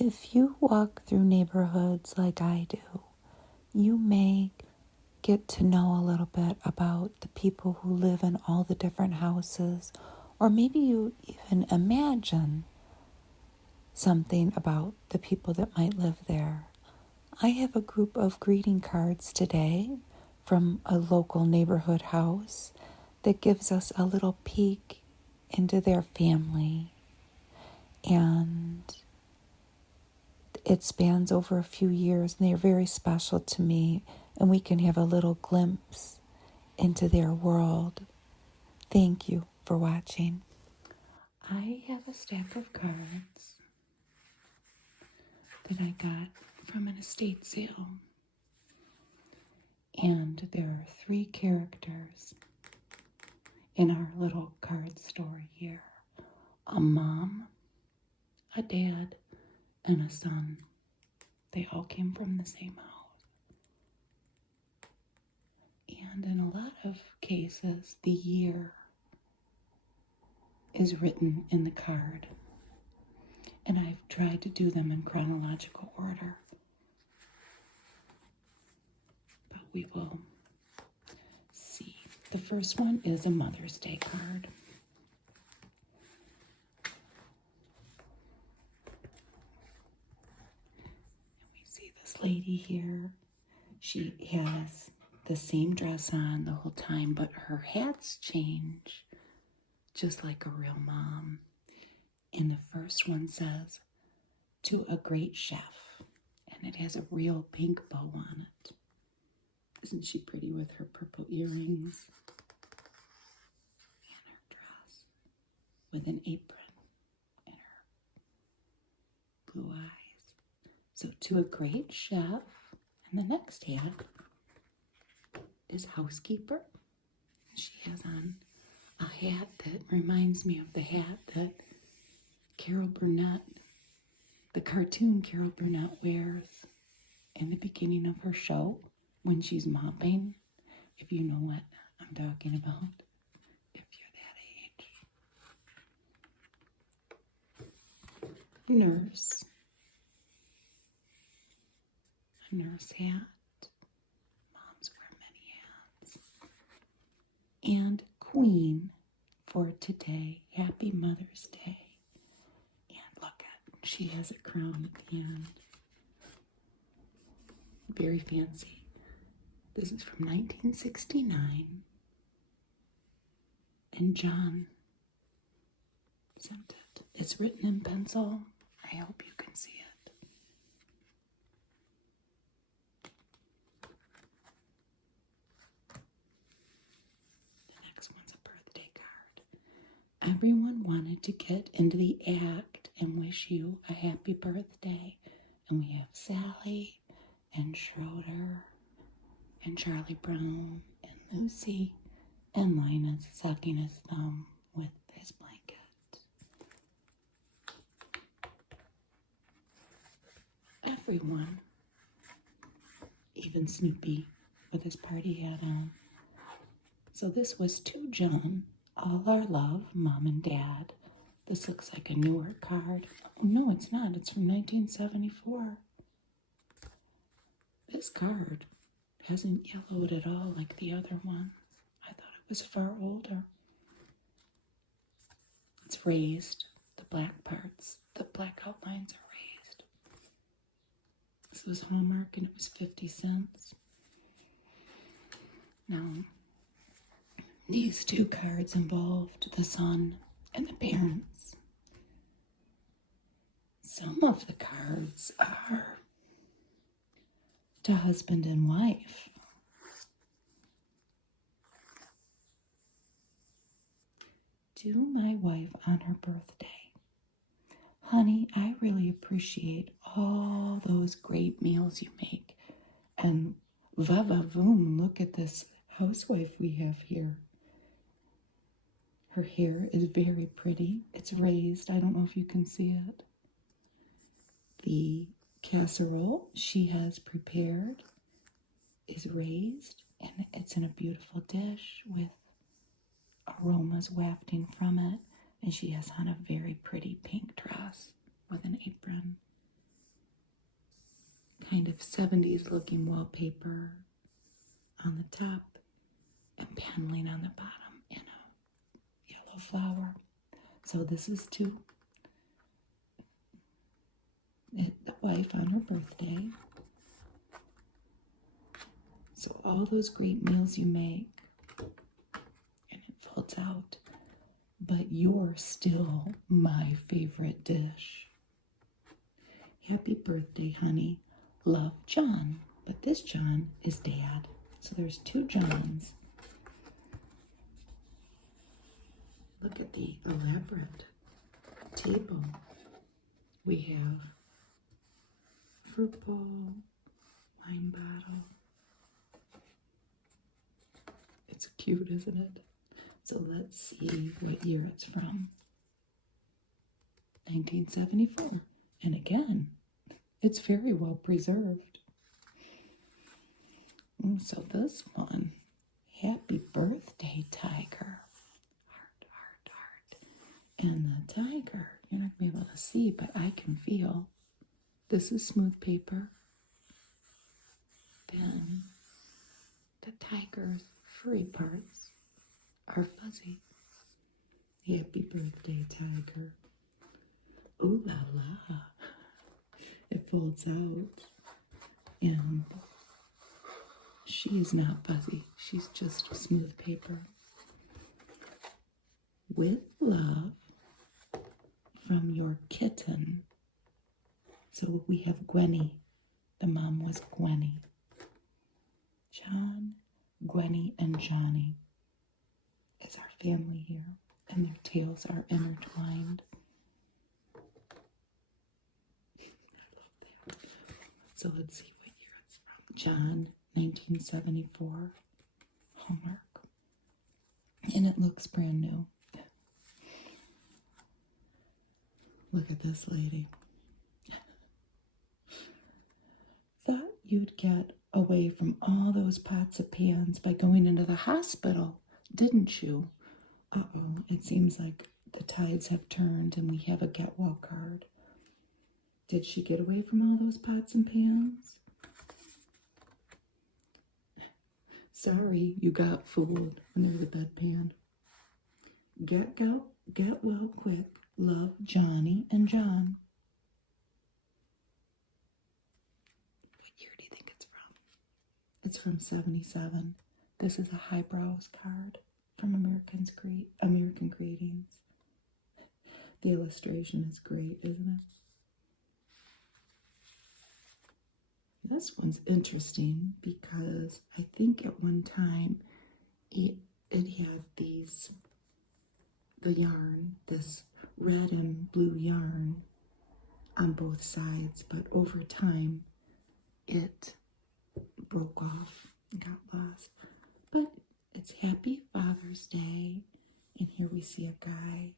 If you walk through neighborhoods like I do, you may get to know a little bit about the people who live in all the different houses, or maybe you even imagine something about the people that might live there. I have a group of greeting cards today from a local neighborhood house that gives us a little peek into their family. And it spans over a few years, and they are very special to me, and we can have a little glimpse into their world. Thank you for watching. I have a stack of cards that I got from an estate sale, and there are 3 characters in our little card store here: a mom, a dad, and a son. They all came from the same house. And in a lot of cases, the year is written in the card. And I've tried to do them in chronological order. But we will see. The first one is a Mother's Day card. And we see this lady here. She has the same dress on the whole time, but her hats change just like a real mom. And the first one says, "To a great chef." And it has a real pink bow on it. Isn't she pretty with her purple earrings? And her dress with an apron and her blue eyes. So, to a great chef. And the next hat is housekeeper. She has on a hat that reminds me of the hat that Carol Burnett, the cartoon Carol Burnett, wears in the beginning of her show when she's mopping, if you know what I'm talking about, if you're that age. Nurse. A nurse hat. Moms wear many hats. And Queen for today. Happy Mother's Day. And look at, she has a crown at the end. Very fancy. This is from 1969. And John sent it. It's written in pencil. I hope you can see it. The next one's a birthday card. Everyone wanted to get into the act and wish you a happy birthday. And we have Sally and Schroeder and Charlie Brown and Lucy and Linus sucking his thumb with his blanket. Everyone, even Snoopy with his party hat on. So this was to John. All our love, Mom and Dad. This looks like a newer card. Oh, no, it's not. It's from 1974. This card hasn't yellowed at all like the other ones. I thought it was far older. It's raised. The black parts, the black outlines are raised. This was Hallmark and it was 50 cents. Now, these 2 cards involved the son and the parents. Some of the cards are to husband and wife. To my wife on her birthday. Honey, I really appreciate all those great meals you make. And va-va-voom, look at this housewife we have here. Her hair is very pretty. It's raised. I don't know if you can see it. The casserole she has prepared is raised, and it's in a beautiful dish with aromas wafting from it. And she has on a very pretty pink dress with an apron. kind of 70s looking wallpaper on the top and paneling on the bottom in a yellow flower. So this is to the wife on her birthday. So all those great meals you make, and it folds out, but you're still my favorite dish. Happy birthday, honey. Love, John. But this John is Dad. So there's two Johns. Look at the elaborate table. We have fruit bowl, wine bottle. It's cute, isn't it? So let's see what year it's from. 1974. And again, it's very well preserved. So this one, happy birthday, tiger. Heart, heart, heart. And the tiger, you're not going to be able to see, but I can feel. This is smooth paper. Then the tiger's furry parts are fuzzy. Happy birthday, tiger. Ooh la la. It folds out. And she is not fuzzy. She's just smooth paper. With love from your kitten. So we have Gwenny. The mom was Gwenny. John, Gwenny, and Johnny is our family here, and their tails are intertwined. I love that. So let's see what year it's from. John, 1974, Hallmark. And it looks brand new. Look at this lady. Thought you'd get away from all those pots and pans by going into the hospital, didn't you? Uh-oh, it seems like the tides have turned and we have a get well card. Did she get away from all those pots and pans? Sorry, you got fooled under the bedpan. Get well quick. Love, Johnny and John. What year do you think it's from? It's from 77. This is a highbrows card from American Greetings. The illustration is great, isn't it? This one's interesting because I think at one time it had the yarn, this red and blue yarn on both sides, but over time it broke off and got lost. But it's Happy Father's Day, and here we see a guy.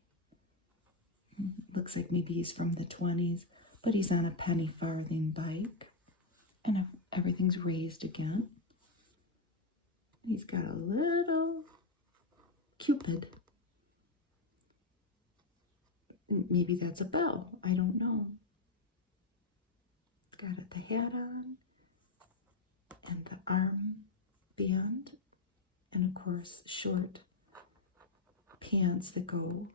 Looks like maybe he's from the 20s, but he's on a penny farthing bike, and everything's raised again. He's got a little Cupid. Maybe that's a bell. I don't know. Got the hat on and the arm band, and of course short pants that go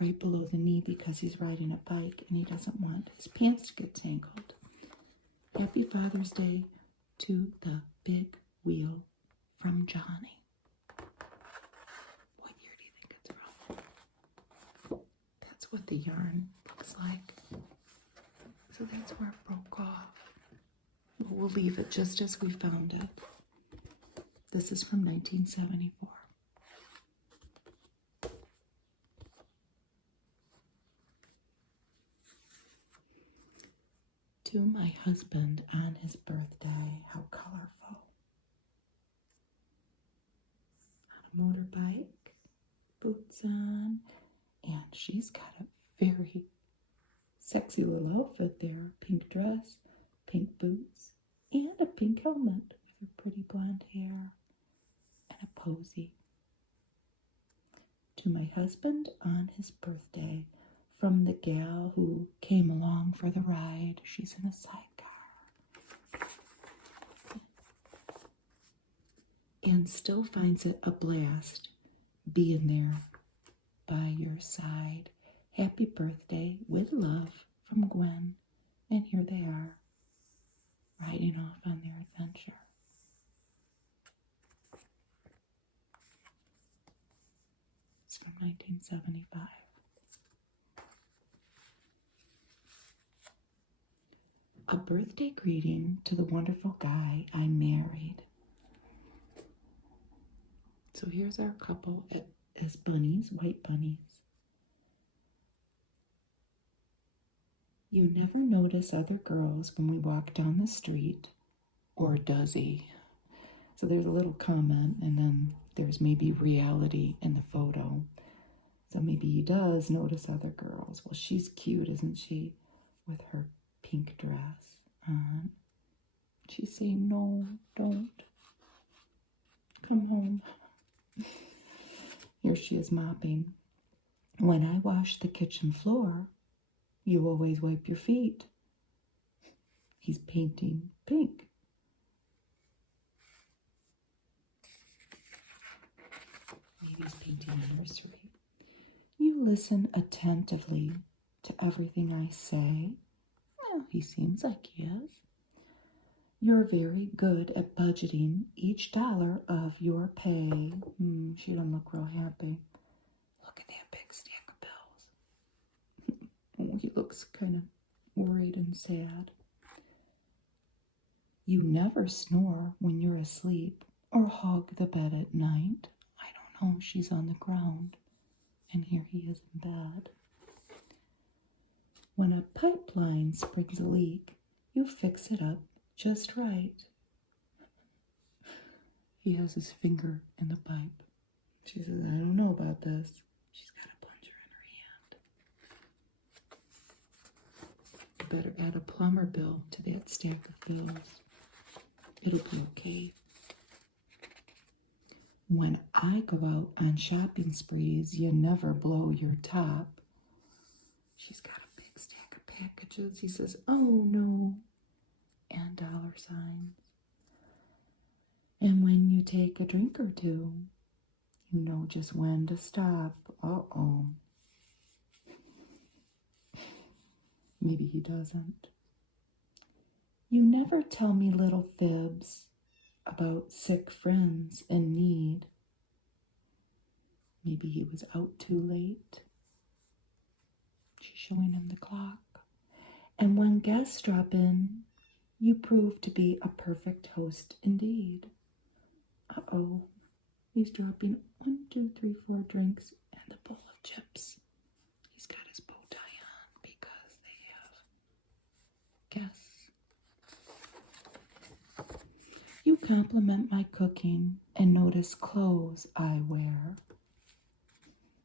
right below the knee because he's riding a bike and he doesn't want his pants to get tangled. Happy Father's Day to the big wheel from Johnny. What year do you think it's from? That's what the yarn looks like. So that's where it broke off. We'll leave it just as we found it. This is from 1974. To my husband on his birthday. How colorful. On a motorbike, boots on, and she's got a very sexy little outfit there. Pink dress, pink boots, and a pink helmet with her pretty blonde hair and a posy. To my husband on his birthday, from the gal who came along for the ride. She's in a sidecar. and still finds it a blast being there by your side. Happy birthday with love from Gwen. And here they are, riding off on their adventure. It's from 1975. A birthday greeting to the wonderful guy I married. So here's our couple as bunnies, white bunnies. You never notice other girls when we walk down the street, or does he? So there's a little comment, and then there's maybe reality in the photo. So maybe he does notice other girls. Well, she's cute, isn't she? With her pink dress on. She's saying, no, don't. Come home. Here she is mopping. When I wash the kitchen floor, you always wipe your feet. He's painting pink. Maybe he's painting anniversary. You listen attentively to everything I say. Well, he seems like he is. You're very good at budgeting each dollar of your pay. She doesn't look real happy. Look at that big stack of bills. Oh, he looks kind of worried and sad. You never snore when you're asleep or hug the bed at night. I don't know, she's on the ground, and here he is in bed. When a pipeline springs a leak, you fix it up just right. He has his finger in the pipe. She says, I don't know about this. She's got a plunger in her hand. You better add a plumber bill to that stack of bills. It'll be okay. When I go out on shopping sprees, you never blow your top. She's got a big stack of packages. He says, oh no, and dollar signs. And when you take a drink or two, you know just when to stop. Uh-oh. Maybe he doesn't. You never tell me little fibs about sick friends in need. Maybe he was out too late. She's showing him the clock. And when guests drop in, you prove to be a perfect host indeed. Uh-oh. He's dropping 1, 2, 3, 4 drinks and a bowl of chips. He's got his bow tie on because they have guests. You compliment my cooking and notice clothes I wear.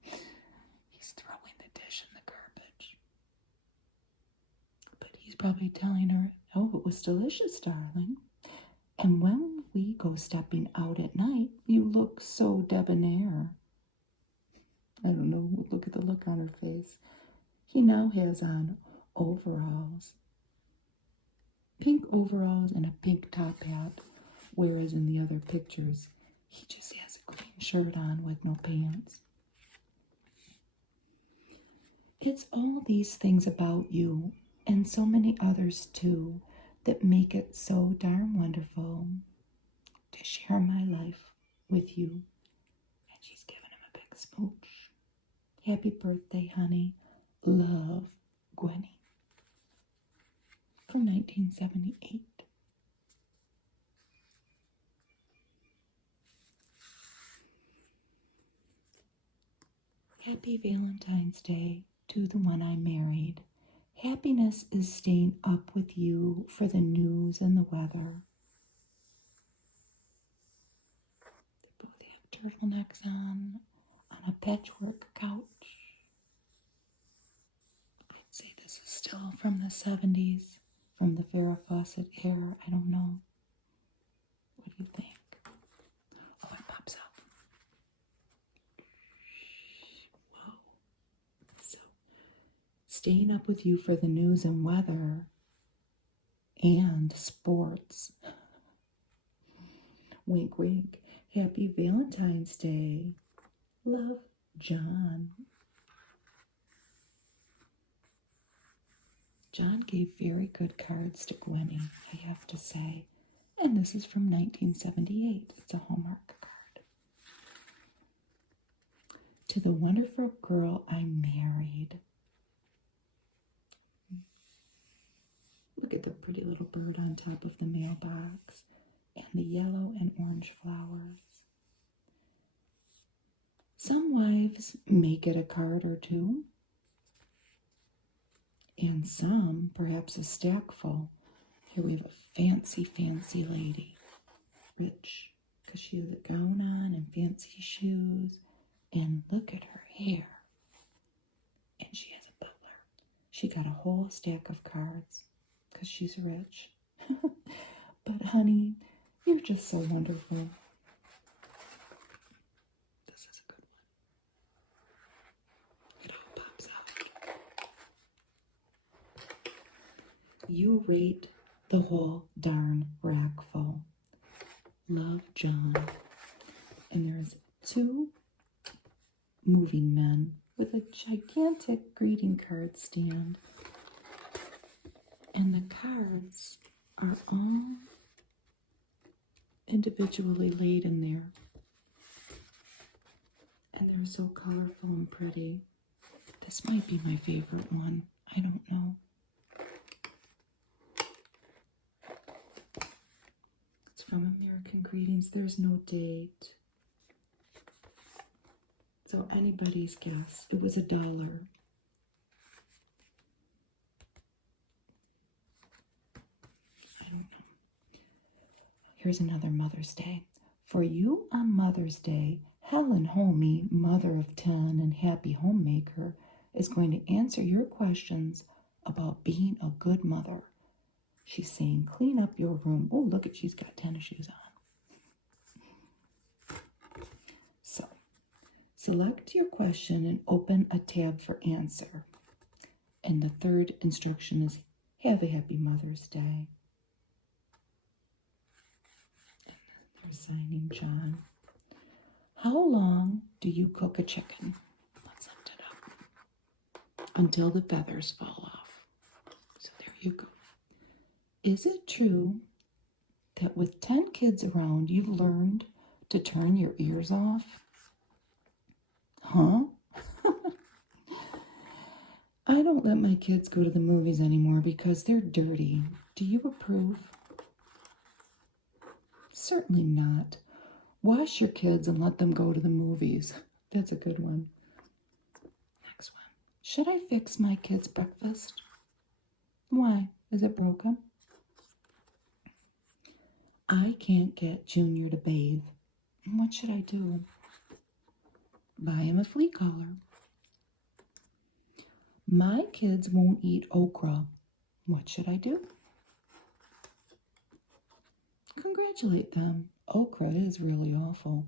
He's throwing the dish in the garbage. But he's probably telling her, oh, it was delicious, darling. And when we go stepping out at night, you look so debonair. I don't know, look at the look on her face. He now has on overalls. Pink overalls and a pink top hat. Whereas in the other pictures, he just has a green shirt on with no pants. It's all these things about you, and so many others too, that make it so darn wonderful to share my life with you. And she's giving him a big smooch. Happy birthday, honey. Love, Gwenny. From 1978. Happy Valentine's Day to the one I married. Happiness is staying up with you for the news and the weather. They both have turtlenecks on a patchwork couch. I'd say this is still from the 70s, from the Farrah Fawcett era. I don't know. What do you think? Oh, it pops up. Whoa. So, staying up with you for the news and weather and sports. Wink, wink. Happy Valentine's Day. Love, John. John gave very good cards to Gwenny, I have to say. And this is from 1978. It's a Hallmark card. To the wonderful girl I married. Look at the pretty little bird on top of the mailbox and the yellow and orange flowers. Some wives make it a card or two, and some, perhaps a stack full. Here we have a fancy, fancy lady. Rich, because she has a gown on and fancy shoes. And look at her hair. And she has a butler. She got a whole stack of cards because she's rich. But honey, you're just so wonderful. This is a good one. It all pops out. You rate the whole darn rack full. Love, John. And there's 2 moving men with a gigantic greeting card stand. And the cards are all individually laid in there. And they're so colorful and pretty. This might be my favorite one. I don't know. It's from American Greetings. There's no date. So anybody's guess. It was $1. I don't know. Here's another Mother's Day. For you on Mother's Day, Helen Homey, mother of 10 and happy homemaker, is going to answer your questions about being a good mother. She's saying, clean up your room. Oh, look at, she's got tennis shoes on. So, select your question and open a tab for answer. And the third instruction is, have a happy Mother's Day. They're signing John. How long do you cook a chicken? Let's lift it up. Until the feathers fall off. So there you go. Is it true that with 10 kids around, you've learned to turn your ears off? Huh? I don't let my kids go to the movies anymore because they're dirty. Do you approve? Certainly not. Wash your kids and let them go to the movies. That's a good one. Next one. Should I fix my kids' breakfast? Why? Is it broken? I can't get Junior to bathe. What should I do? Buy him a flea collar. My kids won't eat okra. What should I do? Congratulate them. Okra is really awful.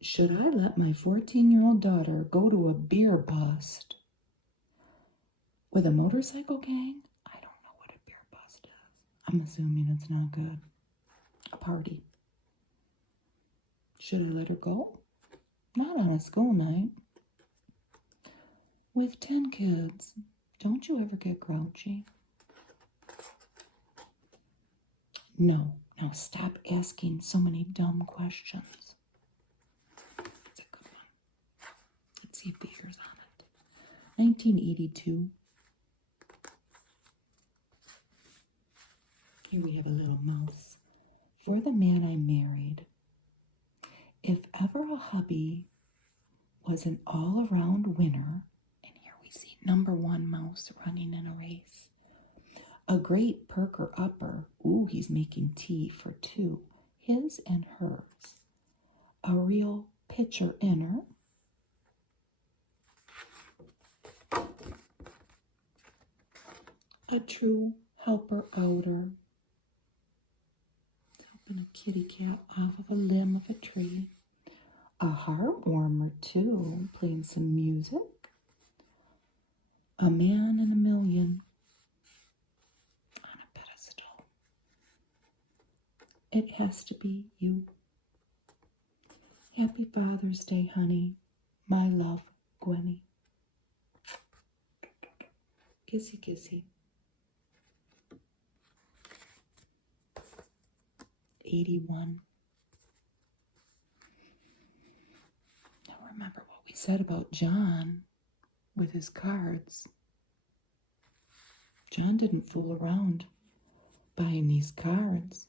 Should I let my 14-year-old daughter go to a beer bust with a motorcycle gang? I don't know what a beer bust is. I'm assuming it's not good. A party. Should I let her go? Not on a school night. With 10 kids, don't you ever get grouchy? No. Now stop asking so many dumb questions. That's a good one. Let's see if the year's on it. 1982. Here we have a little mouse. For the man I married, if ever a hubby was an all-around winner, and here we see #1 mouse running in a race. A great perker-upper. Ooh, he's making tea for 2, his and hers. A real pitcher-inner. A true helper-outer. Helping a kitty cat off of a limb of a tree. A heart-warmer, too, playing some music. A man in a million. On a pedestal. it has to be you. Happy Father's Day, honey. My love, Gwenny. Kissy, kissy. 81. Now remember what we said about John with his cards. John didn't fool around buying these cards.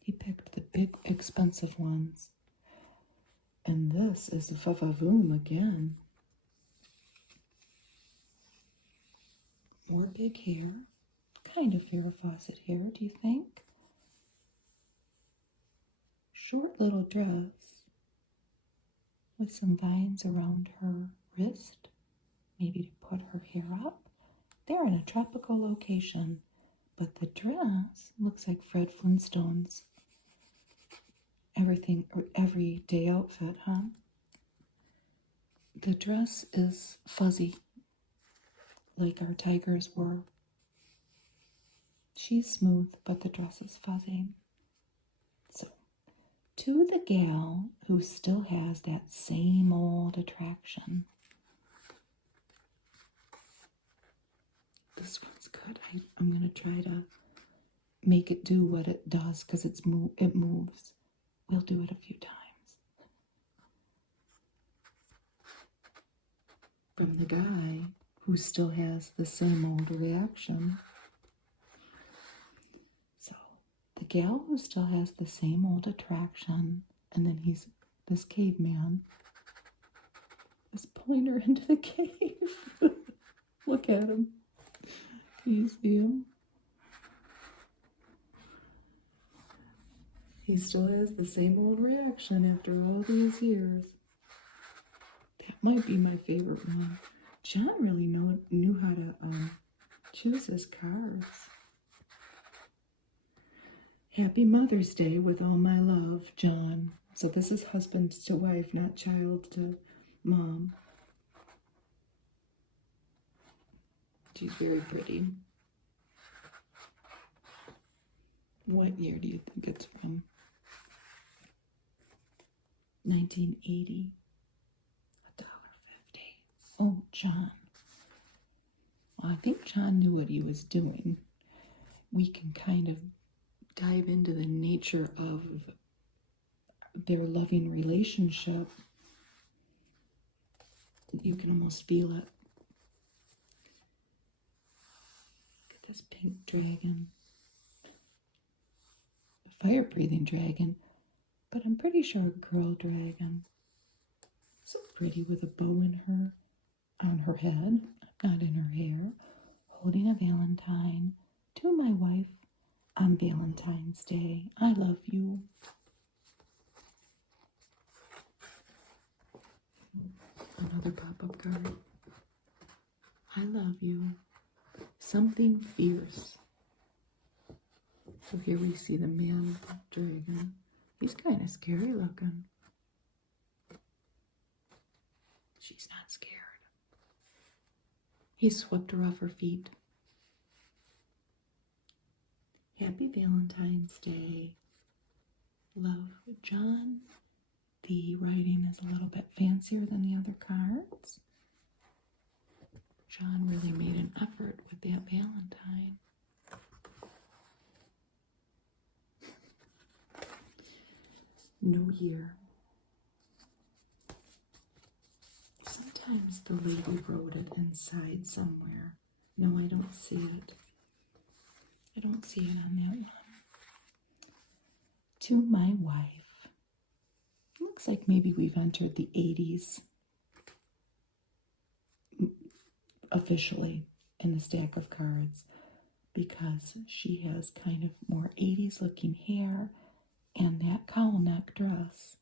He picked the big, expensive ones. And this is a Vavavoom again. More big hair. Kind of Farrah Fawcett hair, do you think? Short little dress with some vines around her wrist, maybe to put her hair up. They're in a tropical location, but the dress looks like Fred Flintstone's everyday outfit, huh? The dress is fuzzy, like our tigers were. She's smooth, but the dress is fuzzy. So, to the gal who still has that same old attraction. This one's good. I'm going to try to make it do what it does because it moves. We'll do it a few times. From the guy who still has the same old reaction. So, the gal who still has the same old attraction, and then this caveman is pulling her into the cave. Look at him. Can you see him? He still has the same old reaction after all these years. That might be my favorite one. John really knew how to choose his cards. Happy Mother's Day with all my love, John. So this is husband to wife, not child to mom. She's very pretty. What year do you think it's from? 1980. $1.50. Oh, John. Well, I think John knew what he was doing. We can kind of dive into the nature of their loving relationship. You can almost feel it. Look at this pink dragon. A fire-breathing dragon, but I'm pretty sure a girl dragon. So pretty with a bow on her head, not in her hair, holding a valentine to my wife on Valentine's Day. I love you. Another pop-up card. I love you. Something fierce. So here we see the man dragon. He's kind of scary looking. She's not scared. He swept her off her feet. Happy Valentine's Day. Love, John. The writing is a little bit fancier than the other cards. John really made an effort with that Valentine. New Year. Sometimes the lady wrote it inside somewhere. No, I don't see it. I don't see it on that one. To my wife. Looks like maybe we've entered the 80s officially in the stack of cards because she has kind of more 80s looking hair and that cowl neck dress.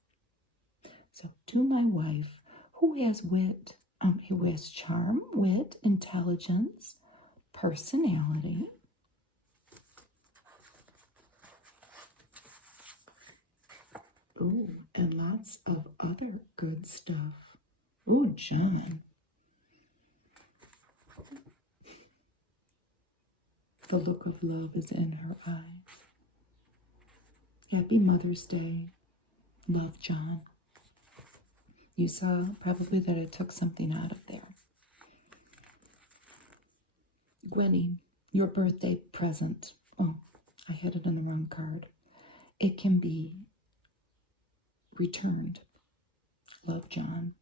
So to my wife, who has wit, who has charm, wit, intelligence, personality. Ooh, and lots of other good stuff. Ooh, John. The look of love is in her eyes. Happy Mother's Day. Love, John. You saw probably that I took something out of there. Gwenny, your birthday present. Oh, I had it on the wrong card. It can be returned. Love, John.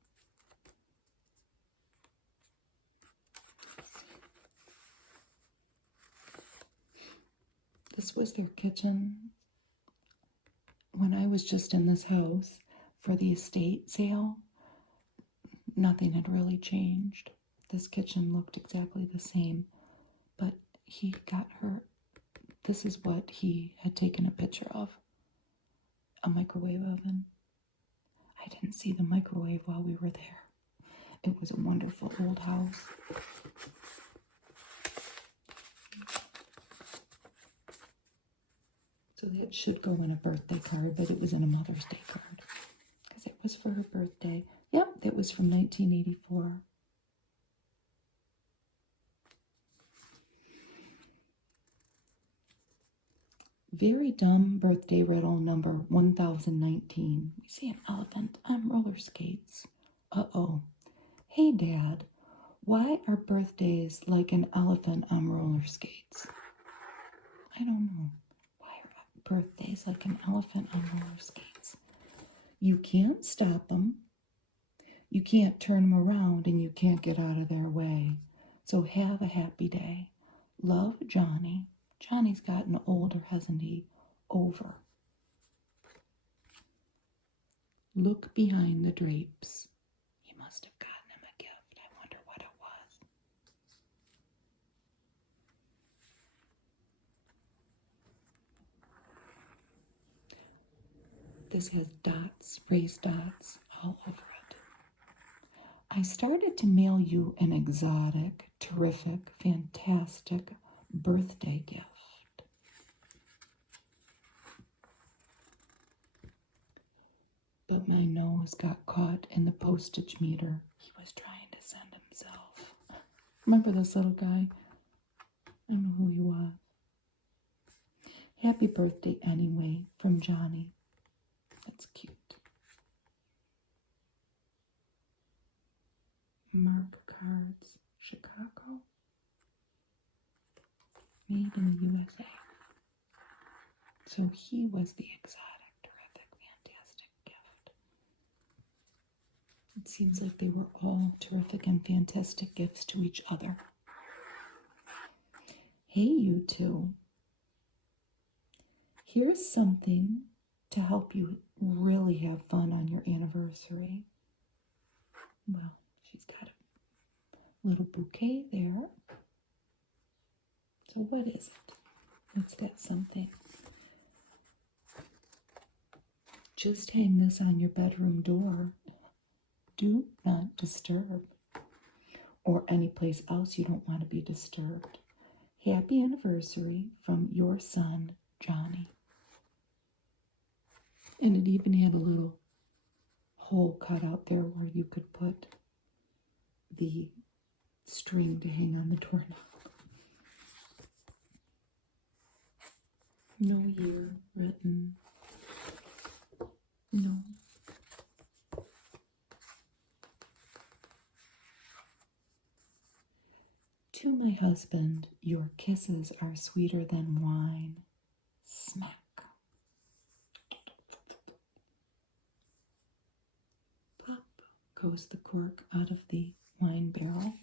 This was their kitchen when I was just in this house for the estate sale. Nothing had really changed. This kitchen looked exactly the same, but he got her. This is what he had taken a picture of. A microwave oven. I didn't see the microwave while we were there. It was a wonderful old house. So that should go in a birthday card, but it was in a Mother's Day card because it was for her birthday. Yep, it was from 1984. Very dumb birthday riddle number 1019. We see an elephant on roller skates. Uh-oh. Hey, Dad, why are birthdays like an elephant on roller skates? I don't know. Why are birthdays like an elephant on roller skates? You can't stop them. You can't turn them around, and you can't get out of their way. So have a happy day. Love, Johnny. Johnny's gotten older, hasn't he? Over. Look behind the drapes. He must have gotten him a gift. I wonder what it was. This has dots, raised dots all over it. I started to mail you an exotic, terrific, fantastic birthday gift. But my nose got caught in the postage meter. He was trying to send himself. Remember this little guy? I don't know who he was. Happy birthday anyway, from Johnny. That's cute. Mark cards, Chicago. Made in the USA. So he was the exotic, terrific, fantastic gift. It seems like they were all terrific and fantastic gifts to each other. Hey, you two. Here's something to help you really have fun on your anniversary. Well, she's got a little bouquet there. So what is it? What's that something? Just hang this on your bedroom door. Do not disturb. Or any place else you don't want to be disturbed. Happy anniversary from your son, Johnny. And it even had a little hole cut out there where you could put the string to hang on the doorknob. No year written. No. To my husband, your kisses are sweeter than wine. Smack. Pop goes the cork out of the wine barrel.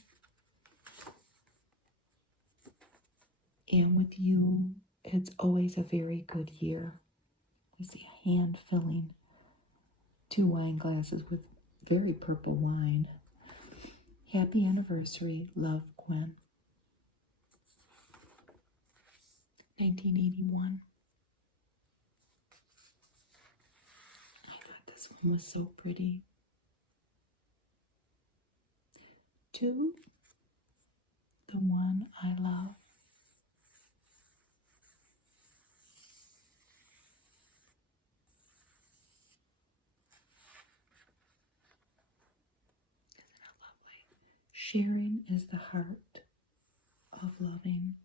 And with you, it's always a very good year. We see a hand filling 2 wine glasses with very purple wine. Happy anniversary, love, Gwen. 1981. I thought this one was so pretty. To the one I love. Isn't it lovely? Sharing is the heart of loving.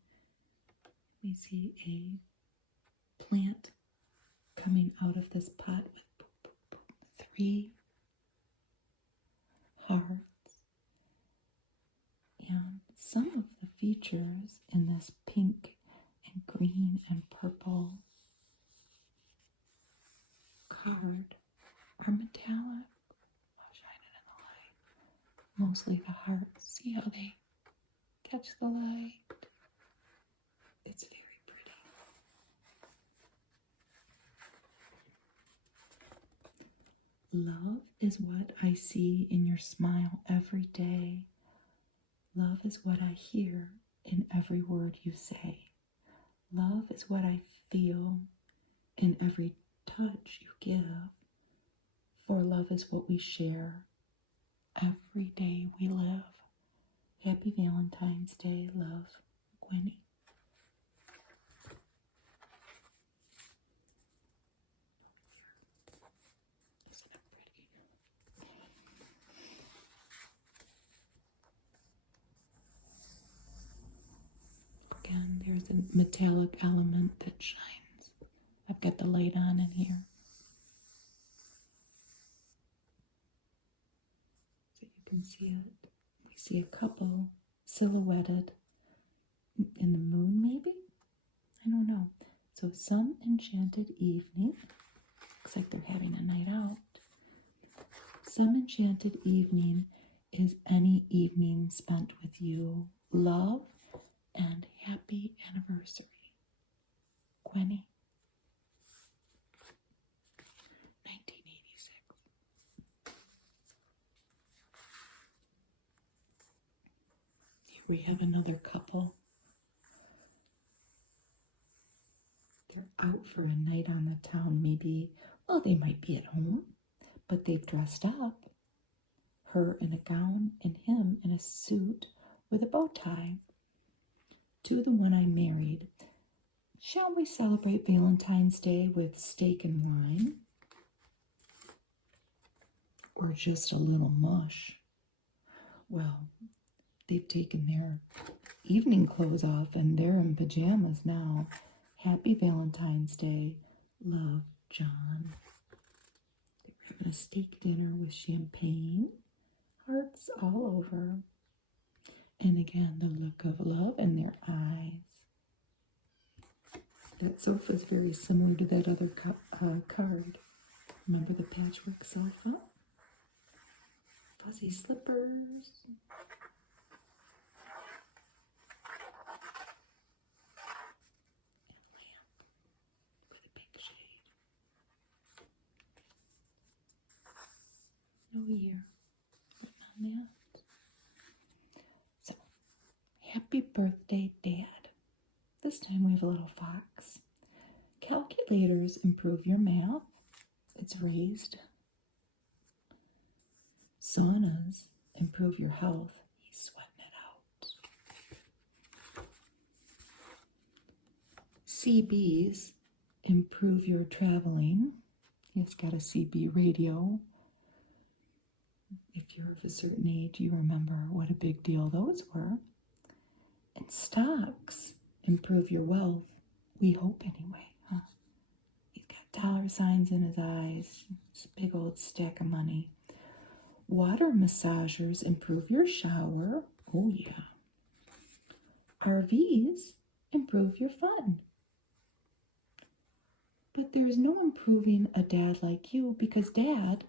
We see a plant coming out of this pot with 3 hearts. And some of the features in this pink and green and purple card are metallic. I'll shine it in the light. Mostly the hearts. See how they catch the light? It's very pretty. Love is what I see in your smile every day. Love is what I hear in every word you say. Love is what I feel in every touch you give. For love is what we share every day we live. Happy Valentine's Day, love, Gwenny. Isn't it pretty? Again, there's a metallic element that shines. I've got the light on in here. So you can see it. We see a couple silhouetted in the moon, maybe? I don't know. So some enchanted evening. Looks like they're having a night out. Some enchanted evening is any evening spent with you. Love and happy anniversary. Gwenny. 1986. Here we have another couple. They're out for a night on the town, maybe. Well, they might be at home, but they've dressed up. Her in a gown and him in a suit with a bow tie. To the one I married. Shall we celebrate Valentine's Day with steak and wine? Or just a little mush? Well, they've taken their evening clothes off and they're in pajamas now. Happy Valentine's Day. Love, John. They're having a steak dinner with champagne. Hearts all over. And again, the look of love in their eyes. That sofa is very similar to that other card. Remember the patchwork sofa? Fuzzy slippers. And lamp with a big shade. No year written on that. So, happy birthday, Dad. This time we have a little fox. Calculators improve your math. It's raised. Saunas improve your health. He's sweating it out. CBs improve your traveling. He's got a CB radio. If you're of a certain age, you remember what a big deal those were. And stocks improve your wealth. We hope anyway, huh? He's got dollar signs in his eyes. It's a big old stack of money. Water massagers improve your shower. Oh yeah. RVs improve your fun. But there's no improving a dad like you because Dad,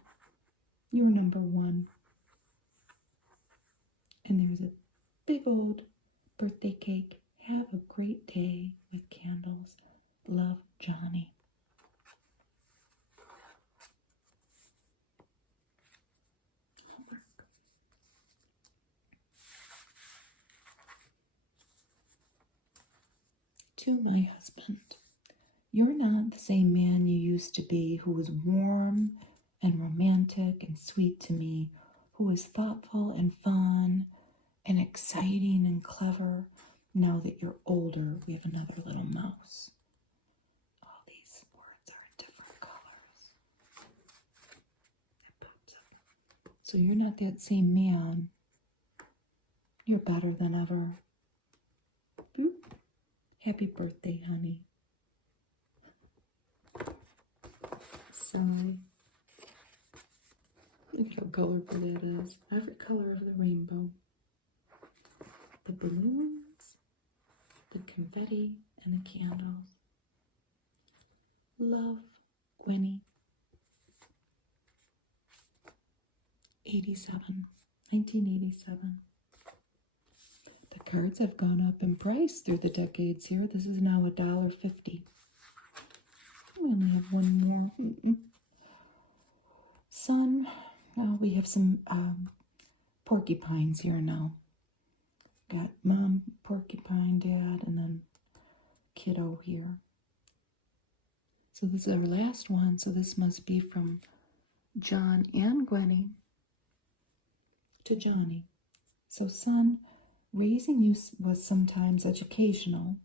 you're number one. And there's a big old birthday cake. Have a great day with candles. Love, Johnny. To my husband, you're not the same man you used to be who was warm and romantic and sweet to me, who was thoughtful and fun and exciting and clever. Now that you're older, we have another little mouse. All these words are in different colors. It pops up. So you're not that same man. You're better than ever. Boop. Happy birthday, honey. side. Look at how colorful that is. Every color of the rainbow. The balloons, the confetti, and the candles. Love, Gwenny. 1987. The cards have gone up in price through the decades here. This is now $1.50. We only have one more. Son, we have some porcupines here now. Got mom, porcupine, dad, and then kiddo here. So this is our last one. So this must be from John and Gwenny to Johnny. So son, raising you was sometimes educational.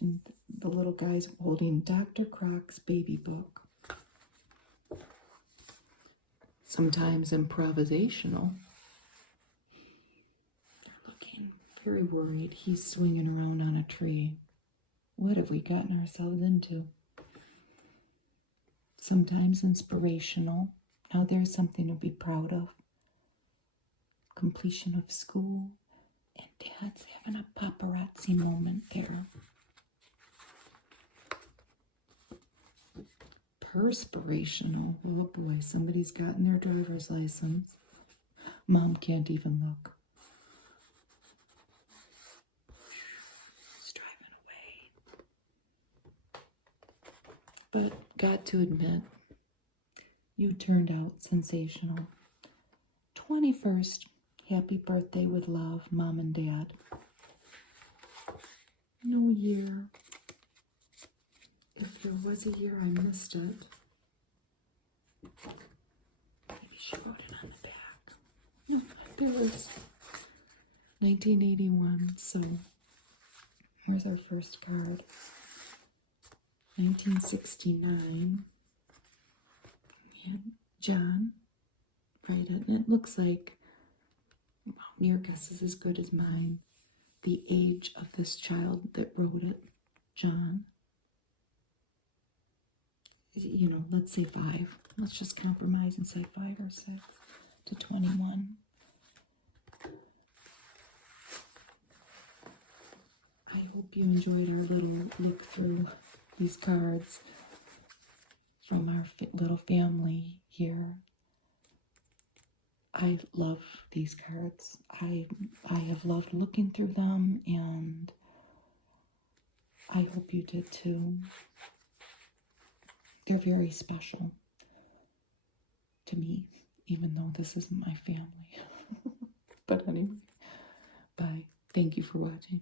And the little guy's holding Dr. Croc's baby book. Sometimes improvisational. They're looking very worried. He's swinging around on a tree. What have we gotten ourselves into? Sometimes inspirational. Now there's something to be proud of. Completion of school. And Dad's having a paparazzi moment there. Perspirational. Oh boy, somebody's gotten their driver's license. Mom can't even look. She's driving away. But got to admit, you turned out sensational. 21st, happy birthday with love, Mom and Dad. No year. If there was a year, I missed it. Maybe she wrote it on the back. No, there it is. 1981. So, here's our first card. 1969. And John, write it. And it looks like, well, your guess is as good as mine. The age of this child that wrote it, John. You know, let's say 5. Let's just compromise and say 5 or 6 to 21. I hope you enjoyed our little look through these cards from our little family here. I love these cards. I have loved looking through them, and I hope you did too. They're very special to me, even though this isn't my family. But anyway, bye. Thank you for watching.